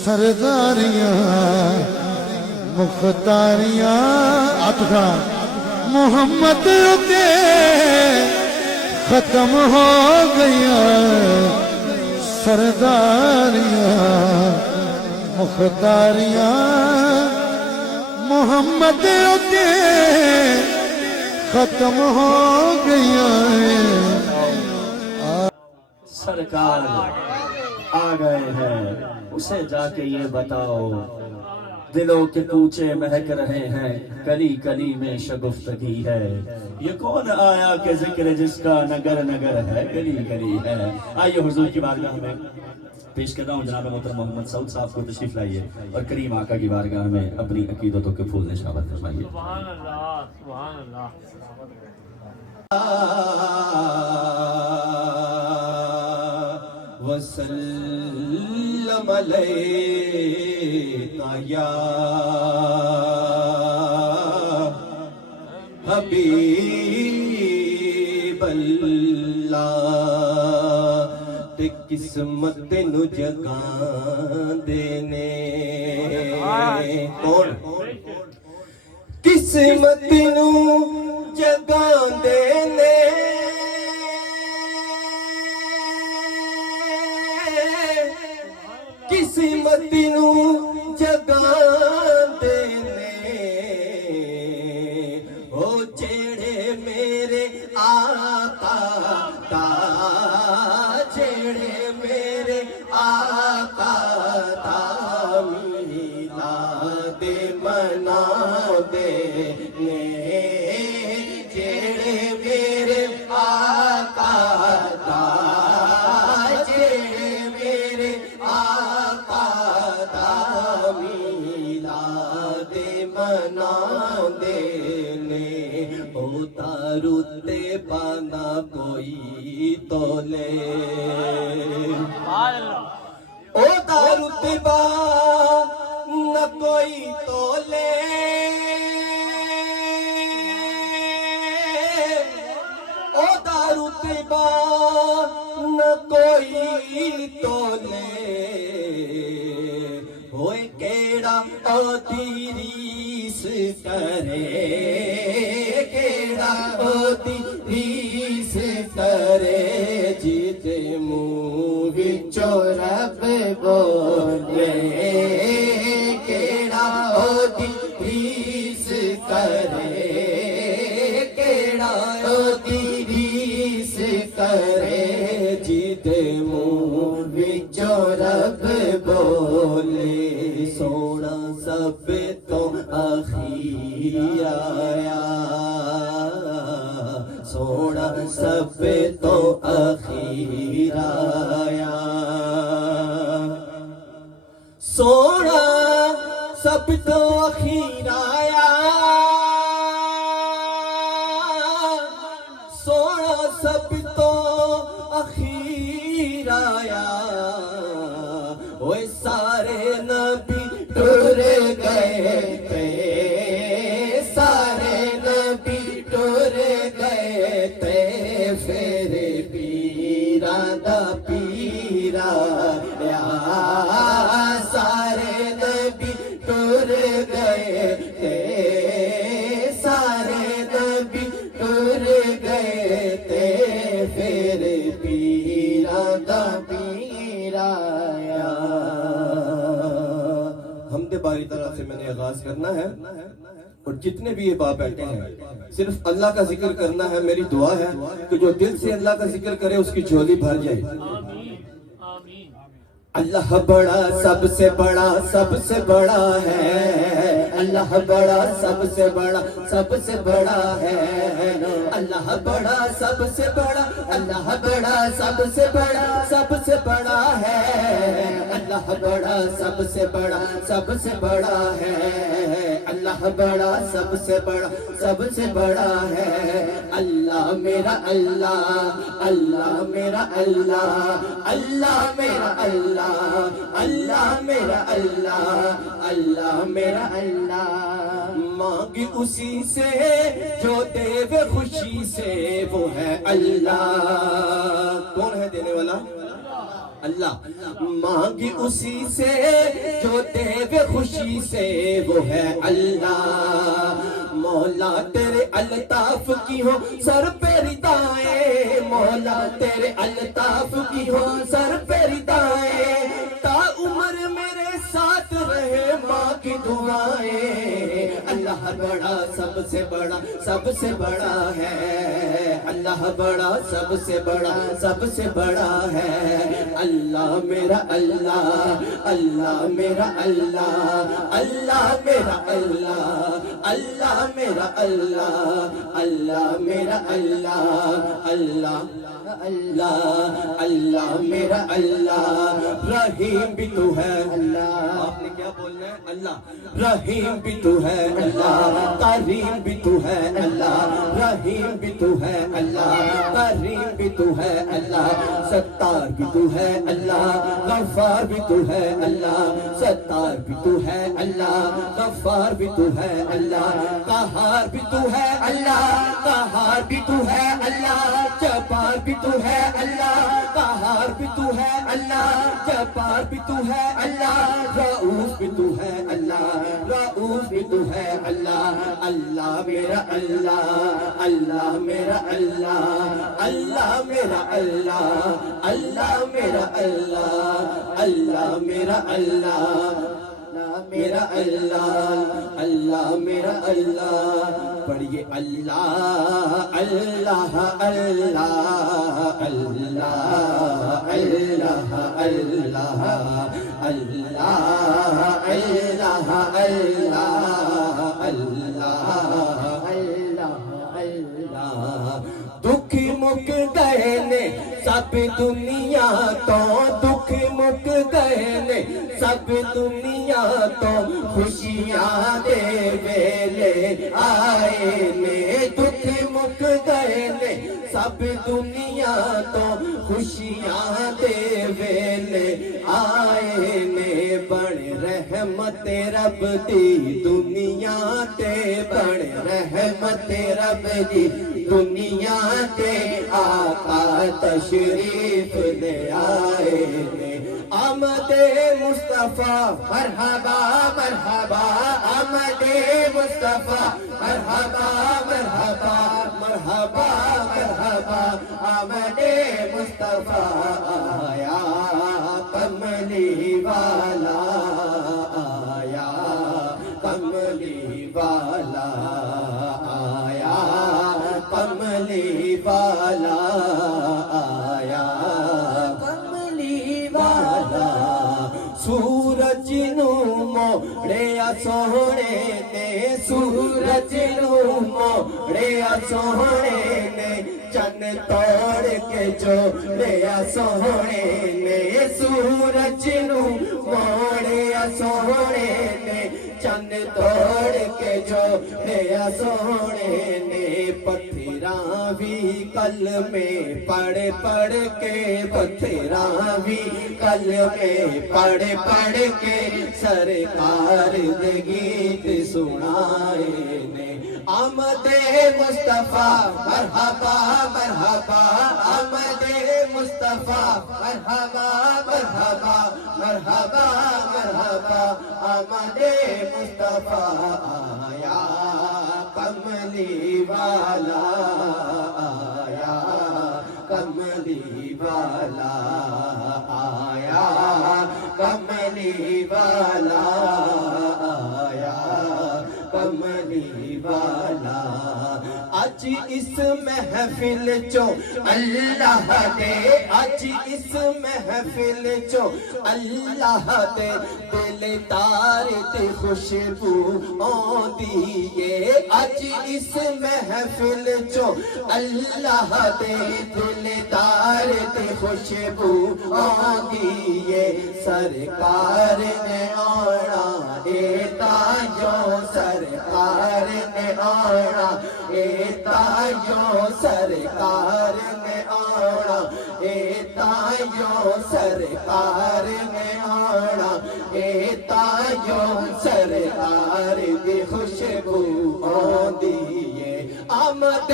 سرداریاں مختاریاں اٹھا محمد کے ختم ہو گیا سرداریاں مختاریاں محمد کے ختم ہو گیا سرکار آ گئے ہیں اسے جا کے یہ بتاؤ دلوں کے کوچے مہک رہے ہیں کلی کلی میں شگفتگی ہے یہ کون آیا کہ ذکر جس کا نگر نگر ہے گلی گلی ہے آئیے حضور کی بارگاہ میں پیش کرتا ہوں جناب محترم محمد سعود صاحب کو تشریف لائیے اور کریم آقا کی بارگاہ میں اپنی عقیدتوں کے پھول نشاور فرمائیے سبحان اللہ سبحان اللہ وسلم علیکہ یا حبیب اللہ تے قسمت نو جگاں دینے کون قسمت نو جگاں دینے قسمت نو جگاں دینے او جیڑے میرے آقا دا جیڑے میرے آقا دا میلاد منا دینے جیڑے میرے آقا دا جیڑے میرے آقا دا میلاد منا دینے او دارو تے بانا کوئی تولے او دارو تے بانا کوئی تولے او دارو تے بانا کوئی تولے ہوئے کیڑا او دی ریس کرے کیڑا او دی ریس کرے جیتے منہ وچوں رب بولے کیڑا او دی ریس کرے کیڑا او دی ریس کرے جیتے منہ وچوں رب بولے سونا سب تو اخیر آیا سونا سب تو اخیر آیا سونا سب تو اخیر آیا سونا سب تو اخیر آیا وہ سارے نبی ٹر گئے تھے سارے نبی ٹر گئے تھے پھر پیراں دا پیرا یا سارے نبی ٹر گئے تھے سارے نبی ٹر گئے تھے پھر پیراں دا پیرا حمد باری طرف سے میں نے آغاز کرنا ہے اور جتنے بھی یہ باپ بیٹھے ہیں صرف اللہ کا ذکر کرنا ہے میری دعا ہے کہ جو دل سے اللہ کا ذکر کرے اس کی جھولی بھر جائے اللہ بڑا سب سے بڑا ہے اللہ بڑا سب سے بڑا ہے اللہ بڑا سب سے بڑا اللہ بڑا سب سے بڑا ہے اللہ بڑا سب سے بڑا ہے اللہ بڑا سب سے بڑا ہے اللہ میرا اللہ اللہ میرا اللہ اللہ میرا اللہ اللہ میرا اللہ اللہ میرا اللہ مانگی اسی سے جو دے وے خوشی سے وہ ہے اللہ کون ہے دینے والا اللہ مانگی اسی سے جو دے خوشی سے وہ ہے اللہ مولا تیرے الطاف کی ہو سر پہ ردائیں مولا تیرے الطاف کی ہو سر پہ ردائیں تا عمر میرے ساتھ رہے ماں کی دعائیں اللہ بڑا سب سے بڑا ہے اللہ بڑا سب سے بڑا ہے اللہ میرا اللہ اللہ میرا اللہ اللہ میرا اللہ اللہ میرا اللہ اللہ میرا اللہ اللہ اللہ اللہ میرا اللہ رحیم بھی تو ہے اللہ آپ نے کیا بولنا ہے اللہ رحیم بھی تو ہے اللہ کریم بھی تو ہے اللہ رحیم بھی تو ہے اللہ کریم بھی تو ہے اللہ ستار بھی تو ہے اللہ غفار بھی تو ہے اللہ ستار بھی تو ہے اللہ غفار بھی تو ہے اللہ قہار بھی تو ہے اللہ قہار بھی تو ہے اللہ جبار بھی تو ہے اللہ قہار بھی تو ہے اللہ جبار بھی تو ہے اللہ رؤوف بھی تو ہے اللہ رؤوف بھی تو ہے اللہ اللہ میرا اللہ اللہ میرا اللہ اللہ میرا اللہ اللہ میرا اللہ اللہ میرا اللہ میرا اللہ اللہ میرا اللہ پڑھیے اللہ اللہ اللہ اللہ اللہ اللہ اللہ اللہ اللہ اللہ دکھ مک گئے نے سب دنیا تو دکھ مک گئے نے سب دنیا تو خوشیاں دے ویلے آئے نے دکھ مک گئے نے سب دنیا تو خوشیاں دے ویلے آئے نے بڑے رحمت رب دی دنیا تے بڑے رحمت رب دی دنیا تے آقا تشریف لے آئے نے آمد مصطفیٰ مرحبا مرحبا آمد مصطفیٰ مرحبا مرحبا مرحبا مرحبا آمد مصطفیٰ آیا کملی والا آیا کملی والا آیا کملی والا آیا کملی والا سورج نو موڑیا سونے نے سورج نو موڑیا سونے نے چن توڑ کے جو لیا سونے نے سورج نو موڑیا سونے نے چن توڑ کے جو لیا سونے نے پتھراں بھی کل میں پڑھ پڑھ کے پتھراں بھی کل میں پڑھ پڑھ کے سرکار دے گیت سنائے نے آمد مصطفیٰ مرحبا مرحبا آمد مصطفیٰ مرحبا مرحبا مرحبا مرحبا آمد مصطفیٰ آیا کملی والا آیا کملی والا آیا کملی والا آیا کملی والا آج اس محفل چو اللہ دے آج اس محفل چو اللہ دے دل تار تے خوشبو آندی ہے آج اس محفل چو اللہ دے دل تار تے خوشبو آندی ہے سرکار نے آنا ایتا جو سرکار نے آنا ایتا جو سرکار نے آنا ایتا جو سرکار نے آنا ایتا جو سرکار دی خوشبو آندی ہے آمد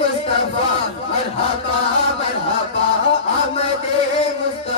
مصطفیٰ مرحبا مرحبا آمد مصطفیٰ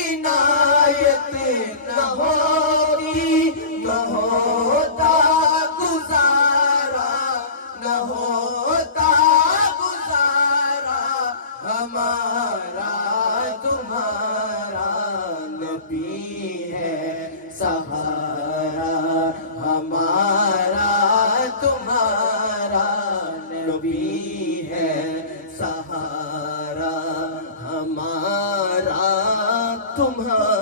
عنایت نہ ہوتی نہ ہوتا گزارا نہ ہوتا گزارا ہمارا تمہارا نبی ہے سہارا ہمارا تمہارا نبی ہے سہارا ہمارا تمہارا